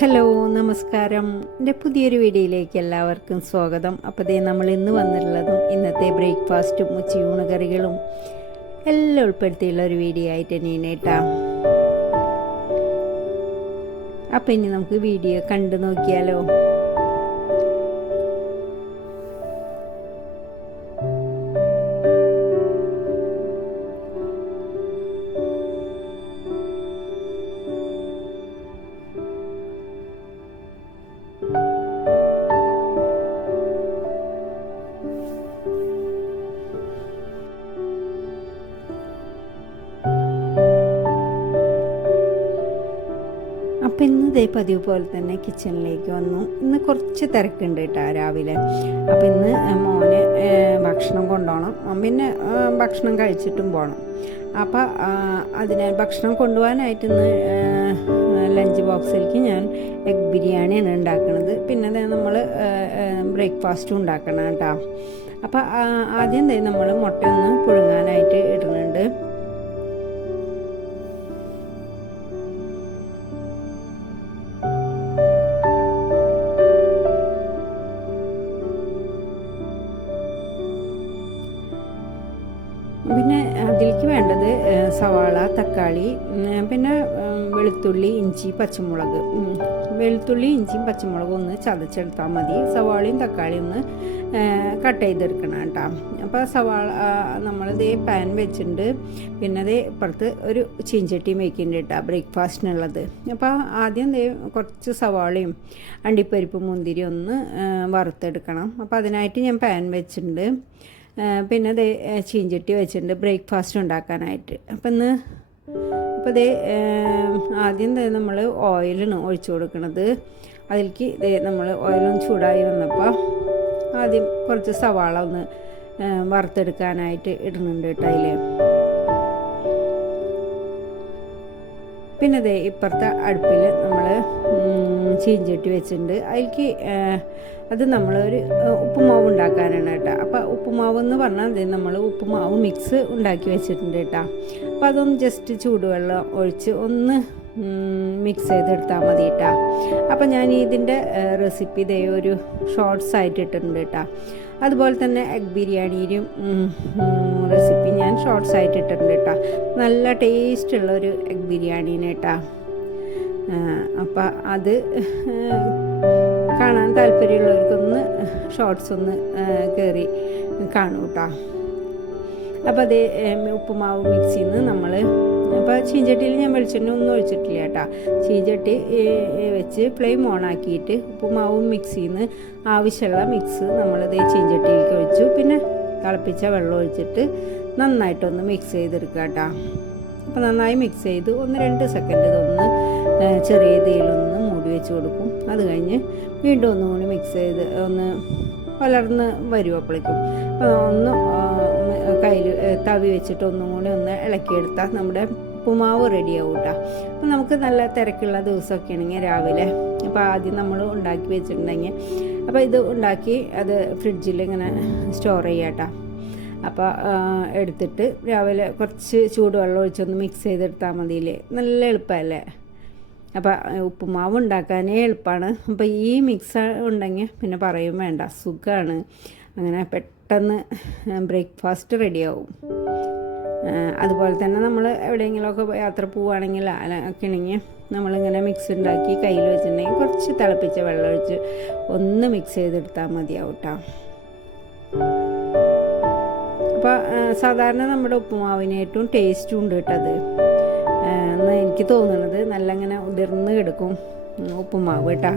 Hello നമസ്കാരം. എന്റെ പുതിയൊരു വീഡിയോയിലേക്ക് എല്ലാവർക്കും സ്വാഗതം. അപ്പോൾ ദേ നമ്മൾ ഇന്ന് വന്നിട്ടുള്ളതും ഇന്നത്തെ ബ്രേക്ക്ഫാസ്റ്റും ഉച്ചയൂണ് കറികളും എല്ലാം ഉൾപ്പെടുത്തിയുള്ള ഒരു വീഡിയോ ആയിട്ട് നീനേട്ടാ അപ്പം ഇനി നമുക്ക് വീഡിയോ കണ്ടു നോക്കിയാലോ. ഇതേ പതിവ് പോലെ തന്നെ കിച്ചണിലേക്ക് വന്നു. ഇന്ന് കുറച്ച് തിരക്കുണ്ട് കേട്ടോ രാവിലെ. അപ്പം ഇന്ന് മോന് ഭക്ഷണം കൊണ്ടുപോകണം പിന്നെ ഭക്ഷണം കഴിച്ചിട്ടും പോകണം അപ്പം അതിന് ഭക്ഷണം കൊണ്ടുപോകാനായിട്ട് ഇന്ന് ലഞ്ച് ബോക്സിലേക്ക് ഞാൻ എഗ് ബിരിയാണിയാണ് ഉണ്ടാക്കുന്നത് പിന്നെ നമ്മൾ ബ്രേക്ക്ഫാസ്റ്റും ഉണ്ടാക്കണം കേട്ടോ അപ്പം ആദ്യം തന്നെ നമ്മൾ മുട്ട ഒന്ന് പുഴുങ്ങാനായിട്ട് ഇടുന്നുണ്ട്. വെളുത്തുള്ളി ഇഞ്ചി പച്ചമുളക്. വെളുത്തുള്ളി ഇഞ്ചിയും പച്ചമുളകും ഒന്ന് ചതച്ചെടുത്താൽ മതി. സവാളയും തക്കാളിയും ഒന്ന് കട്ട് ചെയ്തെടുക്കണം കേട്ടോ. അപ്പോൾ സവാള നമ്മളിത് പാൻ വെച്ചിട്ടുണ്ട്. പിന്നെ അതേ ഇപ്പുറത്ത് ഒരു ചീഞ്ചട്ടി വെക്കുന്നുണ്ട് കേട്ടോ ബ്രേക്ക്ഫാസ്റ്റിനുള്ളത്. അപ്പോൾ ആദ്യം കുറച്ച് സവാളയും അണ്ടിപ്പരിപ്പ് മുന്തിരി ഒന്ന് വറുത്തെടുക്കണം. അപ്പോൾ അതിനായിട്ട് ഞാൻ പാൻ വെച്ചിട്ടുണ്ട്. പിന്നെ ഏഹ് ചീഞ്ചട്ടി വെച്ചിട്ടുണ്ട് ബ്രേക്ക്ഫാസ്റ്റ് ഉണ്ടാക്കാനായിട്ട്. അപ്പം ഇന്ന് അപ്പോൾ ദേ ആദ്യം ദേ നമ്മൾ ഓയിലാണ് ഒഴിച്ചു കൊടുക്കുന്നത് അതിലേക്ക് ദേ നമ്മൾ ഓയിലൊന്ന് ചൂടായി വന്നപ്പോൾ ആദ്യം കുറച്ച് സവാള ഒന്ന് വറുത്തെടുക്കാനായിട്ട് ഇടുന്നുണ്ട് കേട്ടോ അതിൽ പിന്നെ ദേ ഇപ്പുറത്തെ അടുപ്പിൽ നമ്മൾ ചീഞ്ചട്ടി വെച്ചിട്ടുണ്ട്. അതിലേക്ക് അത് നമ്മളൊരു ഉപ്പുമാവ് ഉണ്ടാക്കാനാണ് കേട്ടോ. അപ്പോൾ ഉപ്പുമാവ് എന്ന് പറഞ്ഞാൽ അതിന് നമ്മൾ ഉപ്പുമാവ് മിക്സ് ഉണ്ടാക്കി വെച്ചിട്ടുണ്ട് കേട്ടോ. അപ്പോൾ അതൊന്ന് ജസ്റ്റ് ചൂടുവെള്ളം ഒഴിച്ച് ഒന്ന് മിക്സ് ചെയ്തെടുത്താൽ മതി കേട്ടോ. അപ്പം ഞാൻ ഇതിന്റെ റെസിപ്പി ഇതേ ഒരു ഷോർട്ട്സ് ആയിട്ട് ഇട്ടിട്ടുണ്ട് കേട്ടോ. അതുപോലെ തന്നെ എഗ് ബിരിയാണിയിലും റെസിപ്പി ഞാൻ ഷോർട്ട്സ് ആയിട്ട് ഇട്ടിട്ടുണ്ട് കേട്ടോ. നല്ല ടേസ്റ്റുള്ള ഒരു എഗ് ബിരിയാണീനെ കേട്ടോ. അപ്പം അത് കാണാൻ താല്പര്യമുള്ളവർക്കൊന്ന് ഷോർട്സ് ഒന്ന് കയറി കാണൂ കേട്ടോ അപ്പോൾ അത് ഉപ്പുമാവ് മിക്സിയിൽ നിന്ന് നമ്മൾ അപ്പോൾ ചീഞ്ചട്ടിയിൽ ഞാൻ വെളിച്ചെണ്ണ ഒന്നും ഒഴിച്ചിട്ടില്ല കേട്ടോ ചീഞ്ചട്ടി വെച്ച് ഫ്ലെയിം ഓൺ ആക്കിയിട്ട് ഉപ്പുമാവും മിക്സിയിൽ നിന്ന് ആവശ്യമുള്ള മിക്സ് നമ്മളത് ചീഞ്ചട്ടിയിലേക്ക് ഒഴിച്ചു. പിന്നെ തിളപ്പിച്ച വെള്ളം ഒഴിച്ചിട്ട് നന്നായിട്ടൊന്ന് മിക്സ് ചെയ്തെടുക്കുക കേട്ടോ അപ്പോൾ നന്നായി മിക്സ് ചെയ്ത് ഒന്ന് രണ്ട് സെക്കൻഡ് ഇതൊന്ന് ചെറിയ തീയിലൊന്ന് മൂടി വെച്ച് കൊടുക്കും. അത് കഴിഞ്ഞ് വീണ്ടും ഒന്നുകൂടി മിക്സ് ചെയ്ത് ഒന്ന് വളർന്ന് വരും അപ്പോഴേക്കും. ഒന്ന് കയ്യിൽ തവി വെച്ചിട്ട് ഒന്നും കൂടി ഒന്ന് ഇളക്കിയെടുത്താൽ നമ്മുടെ ഉപ്പുമാവ് റെഡിയാവും കേട്ടോ അപ്പോൾ നമുക്ക് നല്ല തിരക്കുള്ള ദിവസമൊക്കെ ആണെങ്കിൽ രാവിലെ. അപ്പോൾ ആദ്യം നമ്മൾ ഉണ്ടാക്കി വെച്ചിട്ടുണ്ടെങ്കിൽ അപ്പോൾ ഇത് ഉണ്ടാക്കി അത് ഫ്രിഡ്ജിൽ ഇങ്ങനെ സ്റ്റോർ ചെയ്യാം കേട്ടോ അപ്പോൾ എടുത്തിട്ട് രാവിലെ കുറച്ച് ചൂടുവെള്ളം ഒഴിച്ചൊന്ന് മിക്സ് ചെയ്തെടുത്താൽ മതിയില്ലേ? നല്ല എളുപ്പമല്ലേ? അപ്പോൾ ഉപ്പുമാവ് ഉണ്ടാക്കാനേ എളുപ്പമാണ് അപ്പോൾ ഈ മിക്സ് ഉണ്ടെങ്കിൽ പിന്നെ പറയും വേണ്ട സുഖമാണ് അങ്ങനെ പെട്ടെന്ന് ബ്രേക്ക്ഫാസ്റ്റ് റെഡിയാവും അതുപോലെ തന്നെ നമ്മൾ എവിടെയെങ്കിലുമൊക്കെ യാത്ര പോവുകയാണെങ്കിൽ ഒക്കെ ആണെങ്കിൽ നമ്മളിങ്ങനെ മിക്സ് ഉണ്ടാക്കി കയ്യിൽ വെച്ചിട്ടുണ്ടെങ്കിൽ കുറച്ച് തിളപ്പിച്ച വെള്ളം ഒഴിച്ച് ഒന്ന് മിക്സ് ചെയ്തെടുത്താൽ മതിയാവും കേട്ടോ അപ്പോൾ സാധാരണ നമ്മുടെ ഉപ്പുമാവിന് ഏറ്റവും ടേസ്റ്റും ഉണ്ട് കേട്ടത് എന്ന് എനിക്ക് തോന്നുന്നത് നല്ലങ്ങനെ ഉതിർന്ന് കിടക്കും. ഉപ്പുമാവ് കേട്ടോ.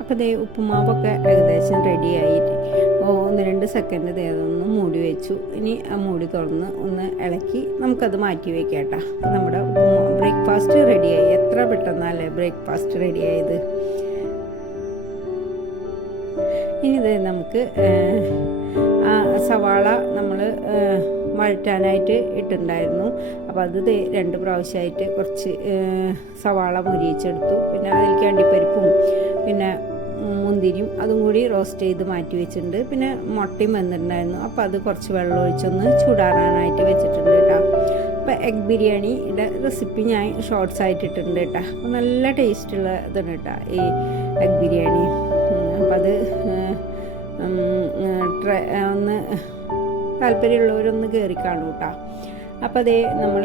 അപ്പോൾ ദേ ഉപ്പുമാവൊക്കെ ഏകദേശം റെഡിയായി ഒന്ന് രണ്ട് സെക്കൻഡ് അതൊന്ന് മൂടി വെച്ചു. ഇനി ആ മൂടി തുറന്ന് ഒന്ന് ഇളക്കി നമുക്കത് മാറ്റി വെക്കാം കേട്ടോ. നമ്മുടെ ബ്രേക്ക്ഫാസ്റ്റ് റെഡിയായി എത്ര പെട്ടെന്നല്ലേ ബ്രേക്ക്ഫാസ്റ്റ് റെഡിയായത് ഇനി ഇത് നമുക്ക് സവാള നമ്മൾ വഴറ്റാനായിട്ട് ഇട്ടുണ്ടായിരുന്നു അപ്പോൾ അത് രണ്ട് പ്രാവശ്യമായിട്ട് കുറച്ച് സവാള മുരിയിച്ചെടുത്തു. പിന്നെ അതിലേക്ക് അണ്ടിപ്പരിപ്പും പിന്നെ മുന്തിരിയും അതും കൂടി റോസ്റ്റ് ചെയ്ത് മാറ്റി വെച്ചിട്ടുണ്ട്. പിന്നെ മുട്ടയും വന്നിട്ടുണ്ടായിരുന്നു. അപ്പോൾ അത് കുറച്ച് വെള്ളം ഒഴിച്ചൊന്ന് ചൂടാറാനായിട്ട് വെച്ചിട്ടുണ്ട് കേട്ടോ. അപ്പോൾ എഗ് ബിരിയാണിയുടെ റെസിപ്പി ഞാൻ ഷോർട്സ് ആയിട്ടിട്ടുണ്ട് കേട്ടോ. അപ്പോൾ നല്ല ടേസ്റ്റുള്ള ഇതാണ് കേട്ടോ ഈ എഗ് ബിരിയാണി. അപ്പം അത് ഒന്ന് താല്പര്യമുള്ളവരൊന്ന് കയറി കാണൂ കേട്ടോ. അപ്പോൾ അതേ നമ്മൾ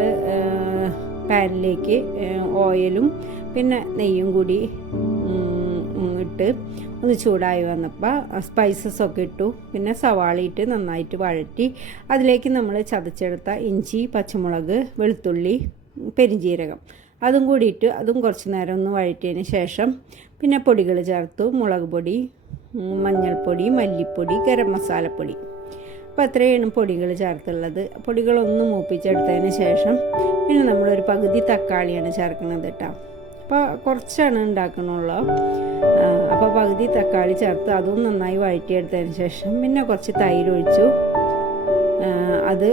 പാനിലേക്ക് ഓയിലും പിന്നെ നെയ്യും കൂടി ഇട്ട് ഒന്ന് ചൂടായി വന്നപ്പോൾ സ്പൈസസ് ഒക്കെ ഇട്ടു. പിന്നെ സവാള ഇട്ട് നന്നായിട്ട് വഴറ്റി. അതിലേക്ക് നമ്മൾ ചതച്ചെടുത്ത ഇഞ്ചി പച്ചമുളക് വെളുത്തുള്ളി പെരിഞ്ജീരകം അതും കൂടി ഇട്ട് അതും കുറച്ച് നേരം ഒന്ന് വഴറ്റിയതിന് ശേഷം പിന്നെ പൊടികൾ ചേർത്തു. മുളക് പൊടി മഞ്ഞൾപ്പൊടി മല്ലിപ്പൊടി ഗരം മസാലപ്പൊടി. അപ്പോൾ അത്രയാണ് പൊടികൾ ചേർത്തുള്ളത്. പൊടികളൊന്ന് മൂപ്പിച്ചെടുത്തതിന് ശേഷം പിന്നെ നമ്മളൊരു പകുതി തക്കാളിയാണ് ചേർക്കുന്നത് കേട്ടോ. അപ്പോൾ കുറച്ചാണ് ഉണ്ടാക്കണുള്ളൂ. അപ്പോൾ പകുതി തക്കാളി ചേർത്ത് അതും നന്നായി വഴറ്റിയെടുത്തതിന് ശേഷം പിന്നെ കുറച്ച് തൈരൊഴിച്ചു അത്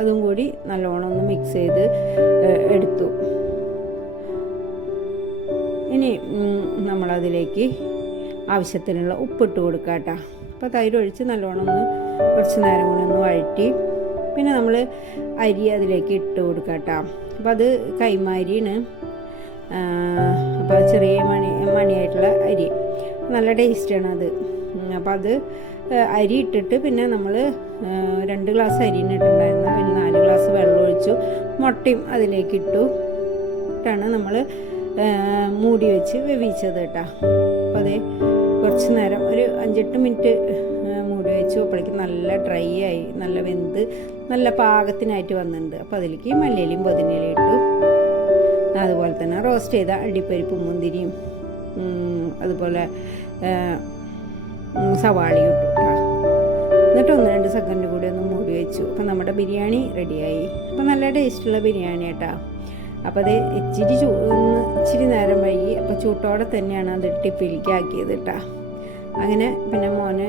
അതും കൂടി നല്ലോണം ഒന്ന് മിക്സ് ചെയ്ത് എടുത്തു. ഇനി നമ്മളതിലേക്ക് ആവശ്യത്തിനുള്ള ഉപ്പിട്ട് കൊടുക്കുക കേട്ടോ അപ്പോൾ തൈര് ഒഴിച്ച് നല്ലോണം ഒന്ന് കുറച്ച് നേരം കൂടി ഒന്ന് വഴറ്റി പിന്നെ നമ്മൾ അരി അതിലേക്ക് ഇട്ട് കൊടുക്കുക കേട്ടോ അപ്പോൾ അത് കൈമാരിയാണ്. അപ്പോൾ ചെറിയ മണി മണിയായിട്ടുള്ള അരി. നല്ല ടേസ്റ്റാണ് അത്. അപ്പോൾ അത് അരി ഇട്ടിട്ട് പിന്നെ നമ്മൾ രണ്ട് ഗ്ലാസ് അരിന് ഇട്ടിട്ടുണ്ടായിരുന്നു. പിന്നെ നാല് ഗ്ലാസ് വെള്ളം ഒഴിച്ചു. മുട്ടയും അതിലേക്ക് ഇട്ടു. ഇട്ടാണ് നമ്മൾ മൂടി വെച്ച് വേവിച്ചത് കേട്ടോ. അപ്പോൾ അതേ കുറച്ച് നേരം ഒരു അഞ്ചെട്ട് മിനിറ്റ് മൂടി വെച്ചു. അപ്പോഴേക്കും നല്ല ഡ്രൈ ആയി നല്ല വെന്ത് നല്ല പാകത്തിനായിട്ട് വന്നിട്ടുണ്ട്. അപ്പോൾ അതിലേക്ക് മല്ലിയിലയും പൊതിനയിലും ഇട്ടു. അതുപോലെ തന്നെ റോസ്റ്റ് ചെയ്ത അടിപ്പരിപ്പും മുന്തിരിയും അതുപോലെ സവാളയും ഇട്ടു എന്നിട്ട് ഒന്ന് രണ്ട് സെക്കൻഡ് കൂടി ഒന്ന് മൂടി വെച്ചു. അപ്പം നമ്മുടെ ബിരിയാണി റെഡിയായി. അപ്പം നല്ല ടേസ്റ്റുള്ള ബിരിയാണി കേട്ടോ അപ്പോൾ അത് ഇച്ചിരി ചൂ ഇച്ചിരി നേരം വൈകി. അപ്പോൾ ചൂട്ടോടെ തന്നെയാണ് അത് ടിപ്പിലേക്ക് ആക്കിയത് കേട്ടോ അങ്ങനെ പിന്നെ മോന്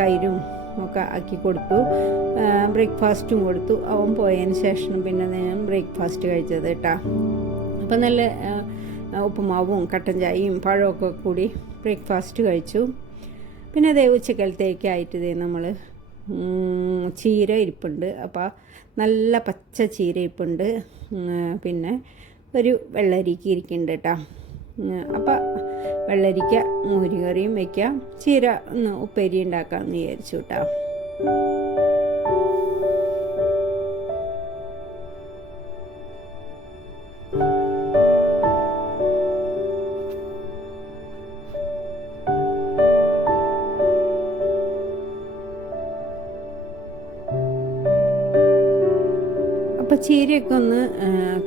തൈരും ഒക്കെ ആക്കി കൊടുത്തു. ബ്രേക്ക്ഫാസ്റ്റും കൊടുത്തു. അവൻ പോയതിന് ശേഷം പിന്നെ ഞാൻ ബ്രേക്ക്ഫാസ്റ്റ് കഴിച്ചത് കേട്ടോ അപ്പം നല്ല ഉപ്പുമാവും കട്ടൻ ചായയും പഴമൊക്കെ കൂടി ബ്രേക്ക്ഫാസ്റ്റ് കഴിച്ചു. പിന്നെ അതേ ഉച്ചക്കലത്തേക്കായിട്ട് ഇതേ നമ്മൾ ചീര ഇരിപ്പുണ്ട്. അപ്പോൾ നല്ല പച്ച ചീര ഇരിപ്പുണ്ട്. പിന്നെ ഒരു വെള്ളരിക്ക ഇരിക്കുന്നുണ്ട് കേട്ടോ. അപ്പോൾ വെള്ളരിക്ക മോരുകറിയും വയ്ക്കാം ചീര ഒന്ന് ഉപ്പേരി ഉണ്ടാക്കാമെന്ന് വിചാരിച്ചു കേട്ടോ. ചീരയൊക്കെ ഒന്ന്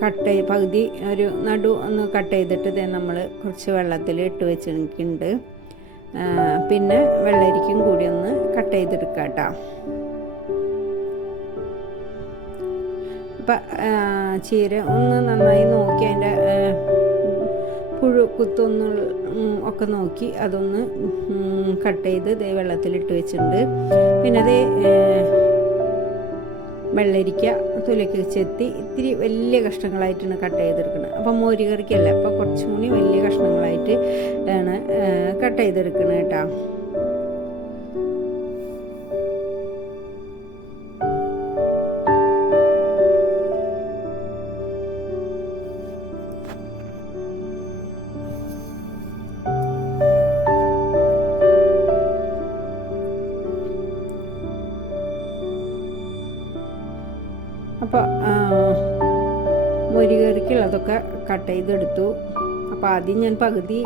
കട്ട് ചെയ്ത് പകുതി ഒരു നടു ഒന്ന് കട്ട് ചെയ്തിട്ട് ദേ നമ്മൾ കുറച്ച് വെള്ളത്തിൽ ഇട്ട് വെച്ചിട്ടുണ്ട് പിന്നെ വെള്ളരിക്കും കൂടി ഒന്ന് കട്ട് ചെയ്തെടുക്കാം കേട്ടോ. അപ്പം ചീര ഒന്ന് നന്നായി നോക്കി അതിന്റെ പുഴു കുത്തൊന്ന് ഒക്കെ നോക്കി അതൊന്ന് കട്ട് ചെയ്ത് ദേ വെള്ളത്തിലിട്ട് വെച്ചിട്ടുണ്ട്. പിന്നെ അത് വെള്ളരിക്ക തൊലിക്ക് ചെത്തി ഇത്തിരി വലിയ കഷ്ണങ്ങളായിട്ടാണ് കട്ട് ചെയ്തെടുക്കുന്നത് അപ്പം മോര് കറിക്കല്ല അപ്പോൾ കുറച്ചും കൂടി വലിയ കഷ്ണങ്ങളായിട്ട് ആണ് കട്ട് ചെയ്തെടുക്കുന്നത് കേട്ടോ മൊരികറിക്കുള്ളതൊക്കെ കട്ട് ചെയ്തെടുത്തു. അപ്പോൾ ആദ്യം ഞാൻ പകുതി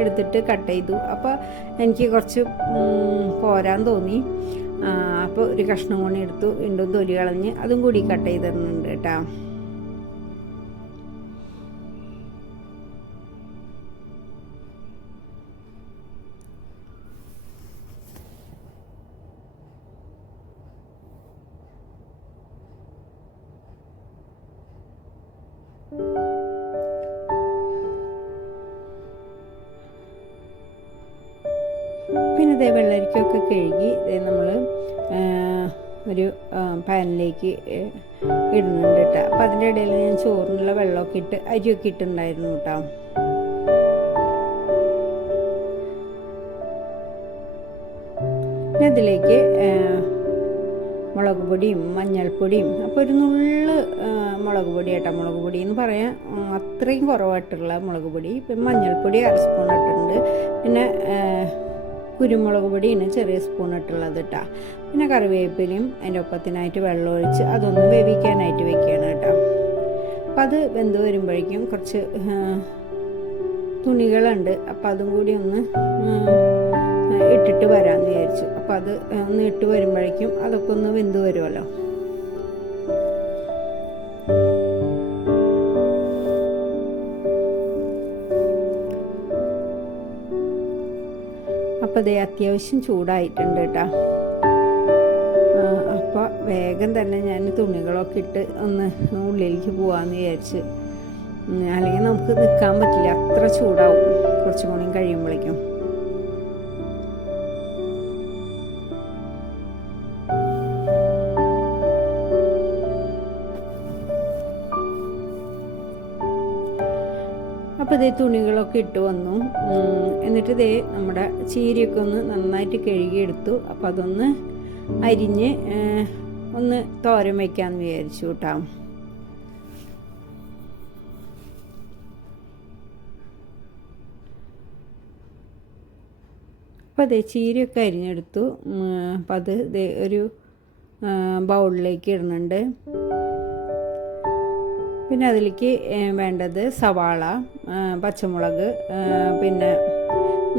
എടുത്തിട്ട് കട്ട് ചെയ്തു. അപ്പോൾ എനിക്ക് കുറച്ച് പോരാൻ തോന്നി. അപ്പോൾ ഒരു കഷ്ണം കൂടി എടുത്തു. വീണ്ടും തൊലി കളഞ്ഞ് അതും കൂടി കട്ട് ചെയ്തിരുന്നുണ്ട് കേട്ടോ. വെള്ളരിക്കൊക്കെ കഴുകി നമ്മൾ ഒരു പാനിലേക്ക് ഇടുന്നുണ്ട് കേട്ടോ അപ്പം അതിന്റെ ഇടയിൽ ഞാൻ ചോറിനുള്ള വെള്ളമൊക്കെ ഇട്ട് അരിയൊക്കെ ഇട്ടുണ്ടായിരുന്നു കേട്ടോ പിന്നെ അതിലേക്ക് മുളക് പൊടിയും മഞ്ഞൾപ്പൊടിയും അപ്പോൾ ഒരു നുള്ള് മുളക് പൊടി കേട്ടോ മുളക് പൊടി എന്ന് പറയാൻ അത്രയും കുറവായിട്ടുള്ള മുളക് പൊടി. പിന്നെ മഞ്ഞൾപ്പൊടി അര സ്പൂൺ ഇട്ടിട്ടുണ്ട്. പിന്നെ കുരുമുളക് പൊടിയാണ് ചെറിയ സ്പൂൺ ഇട്ടുള്ളത് കേട്ടോ പിന്നെ കറിവേപ്പിലയും അതിന്റെ ഒപ്പത്തിനായിട്ട് വെള്ളം ഒഴിച്ച് അതൊന്ന് വേവിക്കാനായിട്ട് വെക്കുകയാണ് കേട്ടോ അപ്പം അത് വെന്ത് വരുമ്പോഴേക്കും കുറച്ച് തുണികളുണ്ട്. അപ്പം അതും കൂടി ഒന്ന് ഇട്ടിട്ട് വരാമെന്ന് വിചാരിച്ചു. അപ്പോൾ അത് ഒന്ന് ഇട്ട് വരുമ്പോഴേക്കും അതൊക്കെ ഒന്ന് വെന്ത് വരുമല്ലോ. അപ്പോൾ ദേ അത്യാവശ്യം ചൂടായിട്ടുണ്ട് കേട്ടോ അപ്പോൾ വേഗം തന്നെ ഞാൻ തുണികളൊക്കെ ഇട്ട് ഒന്ന് ഉള്ളിലേക്ക് പോകാമെന്ന് വിചാരിച്ച്. അല്ലെങ്കിൽ നമുക്ക് നിൽക്കാൻ പറ്റില്ല. അത്ര ചൂടാവും. കുറച്ചും കൂടി കഴിയുമ്പോഴേക്കും. ഇതേ തുണികളൊക്കെ ഇട്ട് വന്നു. എന്നിട്ട് ഇതേ നമ്മുടെ ചീരയൊക്കെ ഒന്ന് നന്നായിട്ട് കഴുകിയെടുത്തു. അപ്പോൾ അതൊന്ന് അരിഞ്ഞ് ഒന്ന് തോരൻ വയ്ക്കാമെന്ന് വിചാരിച്ചു കേട്ടോ അപ്പോൾ അതേ ചീരയൊക്കെ അരിഞ്ഞെടുത്തു. അപ്പം അത് ഒരു ബൗളിലേക്ക് ഇടുന്നുണ്ട്. പിന്നെ അതിലേക്ക് വേണ്ടത് സവാള പച്ചമുളക് പിന്നെ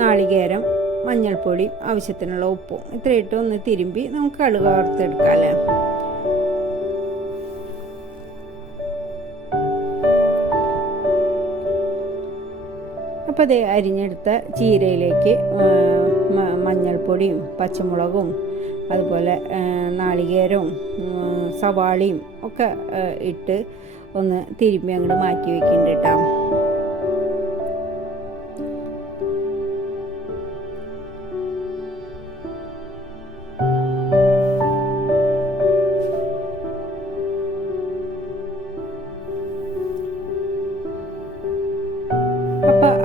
നാളികേരം മഞ്ഞൾപ്പൊടി ആവശ്യത്തിനുള്ള ഉപ്പും. ഇത്രയിട്ട് ഒന്ന് തിരുമ്പി നമുക്ക് കടുക് വറുത്തെടുക്കാം അല്ലേ? അപ്പോൾ അതേ അരിഞ്ഞെടുത്ത ചീരയിലേക്ക് മഞ്ഞൾപ്പൊടിയും പച്ചമുളകും അതുപോലെ നാളികേരവും സവാളയും ഒക്കെ ഇട്ട് ഒന്ന് തിരുമ്പി അങ്ങോട്ട് മാറ്റി വെക്കുന്നുണ്ട് കേട്ടോ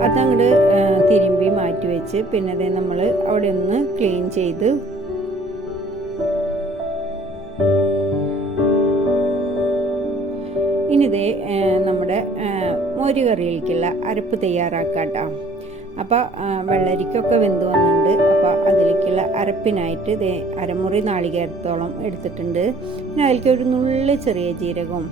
അതങ്ങോട്ട് തിരുമ്പി മാറ്റി വെച്ച് പിന്നെ നമ്മൾ അവിടെ ഒന്ന് ക്ലീൻ ചെയ്ത് ഇതേ നമ്മുടെ മോര് കറിയിലേക്കുള്ള അരപ്പ് തയ്യാറാക്കാട്ടോ. അപ്പോൾ വെള്ളരിക്കൊക്കെ വെന്ത് വന്നിട്ടുണ്ട്. അപ്പോൾ അതിലേക്കുള്ള അരപ്പിനായിട്ട് ഇതേ അരമുറി നാളികേരത്തോളം എടുത്തിട്ടുണ്ട്. പിന്നെ അതിലേക്ക് ഒരു നുള്ളി ചെറിയ ജീരകവും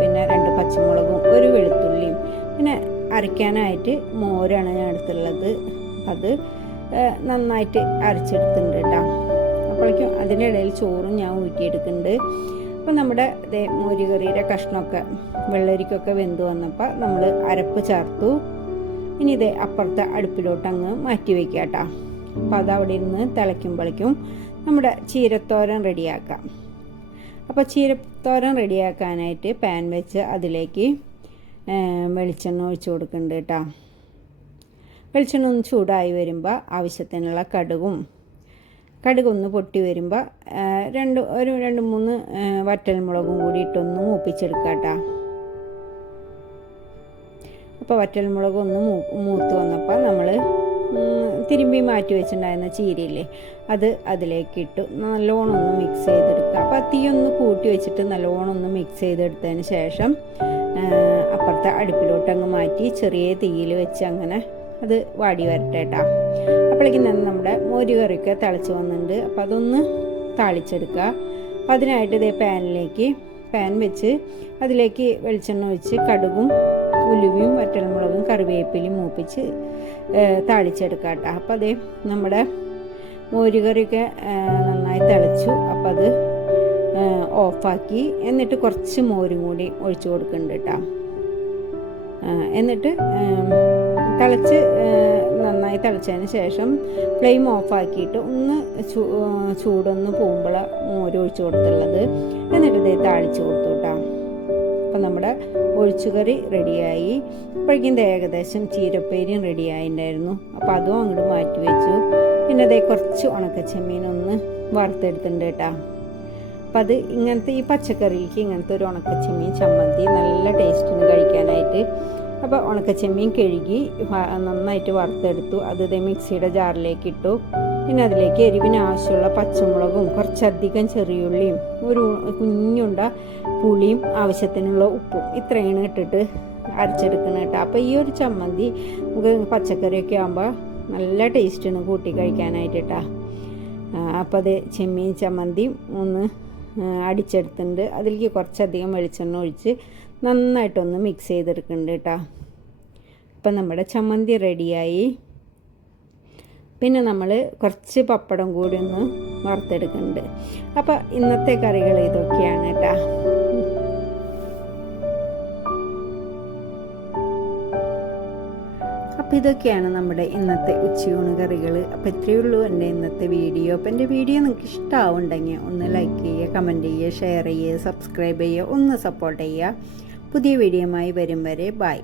പിന്നെ രണ്ട് പച്ചമുളകും ഒരു വെളുത്തുള്ളിയും പിന്നെ അരയ്ക്കാനായിട്ട് മോരാണ് ഞാൻ എടുത്തുള്ളത് അത് നന്നായിട്ട് അരച്ചെടുത്തിട്ടുണ്ട് കേട്ടോ. അപ്പോഴേക്കും അതിന്റെ ഇടയിൽ ചോറും ഞാൻ ഊറ്റിയെടുക്കുന്നുണ്ട്. അപ്പോൾ നമ്മുടെ മോരുകറിയുടെ കഷ്ണമൊക്കെ വെള്ളരിക്കൊക്കെ വെന്ത് വന്നപ്പോൾ നമ്മൾ അരപ്പ് ചേർത്തു. ഇനി ഇതേ അപ്പുറത്തെ അടുപ്പിലോട്ട് അങ്ങ് മാറ്റി വയ്ക്കുക കേട്ടോ. അപ്പോൾ അതവിടെ ഇരുന്ന് തിളയ്ക്കുമ്പോഴേക്കും നമ്മുടെ ചീരത്തോരൻ റെഡിയാക്കാം. അപ്പോൾ ചീരത്തോരൻ റെഡിയാക്കാനായിട്ട് പാൻ വെച്ച് അതിലേക്ക് വെളിച്ചെണ്ണ ഒഴിച്ചു കൊടുക്കുന്നുണ്ട് കേട്ടോ. വെളിച്ചെണ്ണ ഒന്ന് ചൂടായി വരുമ്പോൾ ആവശ്യത്തിനുള്ള കടുകും കടുകൊന്ന് പൊട്ടി വരുമ്പോൾ രണ്ട് ഒരു രണ്ട് മൂന്ന് വറ്റൽമുളകും കൂടി ഇട്ടൊന്ന് മൂപ്പിച്ചെടുക്കുക കേട്ടോ അപ്പോൾ വറ്റൽമുളക് ഒന്ന് മൂത്ത് വന്നപ്പോൾ നമ്മൾ തിരുമ്പി മാറ്റി വെച്ചിട്ടുണ്ടായിരുന്ന ചീരയില്ലേ അത് അതിലേക്ക് ഇട്ട് നല്ലോണം ഒന്ന് മിക്സ് ചെയ്തെടുക്കുക അപ്പോൾ തീ ഒന്ന് കൂട്ടി വെച്ചിട്ട് നല്ലോണം ഒന്ന് മിക്സ് ചെയ്തെടുത്തതിന് ശേഷം അപ്പുറത്തെ അടുപ്പിലോട്ടങ്ങ് മാറ്റി ചെറിയ തീയിൽ വെച്ച് അങ്ങനെ അത് വാടി വരട്ടെ കേട്ടോ അപ്പോഴേക്കും തന്നെ നമ്മുടെ മോര് കറിയൊക്കെ തിളച്ച് വന്നിട്ടുണ്ട് അപ്പോൾ അതൊന്ന് താളിച്ചെടുക്കുക അപ്പം അതിനായിട്ട് ഇതേ പാനിലേക്ക് പാൻ വെച്ച് അതിലേക്ക് വെളിച്ചെണ്ണ ഒഴിച്ച് കടുകും ഉലുവയും വറ്റൽമുളകും കറിവേപ്പിലയും മൂപ്പിച്ച് താളിച്ചെടുക്കുക കേട്ടോ അപ്പോൾ അതേ നമ്മുടെ മോരുകറിയൊക്കെ നന്നായി തിളച്ചു. അപ്പോൾ അത് ഓഫാക്കി. എന്നിട്ട് കുറച്ച് മോരും കൂടി ഒഴിച്ചു കൊടുക്കുന്നുണ്ട് കേട്ടോ എന്നിട്ട് തിളച്ച് നന്നായി തിളച്ചതിന് ശേഷം ഫ്ലെയിം ഓഫാക്കിയിട്ട് ഒന്ന് ചൂടൊന്ന് പോകുമ്പോൾ മോര് ഒഴിച്ചു കൊടുത്തുള്ളത്. എന്നിട്ട് ഇതേ താളിച്ച് കൊടുത്തു കേട്ടോ അപ്പം നമ്മുടെ ഒഴിച്ചുകറി റെഡിയായി അപ്പോഴേക്കും ഏകദേശം ചീരപ്പേരിയും റെഡിയായിട്ടുണ്ടായിരുന്നു അപ്പോൾ അതും അങ്ങോട്ട് മാറ്റി വെച്ചു. പിന്നെ അതേ കുറച്ച് ഉണക്കച്ചെമ്മീനൊന്ന് വറുത്തെടുത്തിട്ടുണ്ട് കേട്ടോ അപ്പം അത് ഇങ്ങനത്തെ ഈ പച്ചക്കറിക്ക് ഇങ്ങനത്തെ ഒരു ഉണക്കച്ചെമ്മീൻ ചമ്മന്തി നല്ല ടേസ്റ്റിന് കഴിക്കാനായിട്ട് അപ്പോൾ ഉണക്കച്ചെമ്മീൻ കഴുകി നന്നായിട്ട് വറുത്തെടുത്തു. അത് ഇതേ മിക്സിയുടെ ജാറിലേക്ക് ഇട്ടു. പിന്നെ അതിലേക്ക് എരിവിന് ആവശ്യമുള്ള പച്ചമുളകും കുറച്ചധികം ചെറിയുള്ളിയും ഒരു കുഞ്ഞുണ്ട പുളിയും ആവശ്യത്തിനുള്ള ഉപ്പും ഇത്രയാണ് ഇട്ടിട്ട് അരച്ചെടുക്കണം കേട്ടോ. അപ്പോൾ ഈ ഒരു ചമ്മന്തി നമുക്ക് പച്ചക്കറിയൊക്കെ ആകുമ്പോൾ നല്ല ടേസ്റ്റാണ് കൂട്ടി കഴിക്കാനായിട്ട് കേട്ടോ. അപ്പോൾ അത് ചെമ്മീൻ ചമ്മന്തി ഒന്ന് അടിച്ചെടുത്തിട്ടുണ്ട്. അതിലേക്ക് കുറച്ചധികം വെളിച്ചെണ്ണ ഒഴിച്ച് നന്നായിട്ടൊന്ന് മിക്സ് ചെയ്തെടുക്കുന്നുണ്ട് കേട്ടോ അപ്പം നമ്മുടെ ചമ്മന്തി റെഡിയായി പിന്നെ നമ്മൾ കുറച്ച് പപ്പടം കൂടി ഒന്ന് വറുത്തെടുക്കുന്നുണ്ട് അപ്പോൾ ഇന്നത്തെ കറികൾ ഇതൊക്കെയാണ് കേട്ടോ അപ്പോൾ ഇതൊക്കെയാണ് നമ്മുടെ ഇന്നത്തെ ഉച്ചയൂണ് കറികൾ അപ്പോൾ ഇത്രയേ ഉള്ളൂ എന്റെ ഇന്നത്തെ വീഡിയോ. അപ്പോൾ എന്റെ വീഡിയോ നിങ്ങൾക്ക് ഇഷ്ടമാവുണ്ടെങ്കിൽ ഒന്ന് ലൈക്ക് ചെയ്യുക കമന്റ് ചെയ്യുക ഷെയർ ചെയ്യുക സബ്സ്ക്രൈബ് ചെയ്യുക ഒന്ന് സപ്പോർട്ട് ചെയ്യുക. പുതിയ വീഡിയോയുമായി വരും വരെ ബൈ.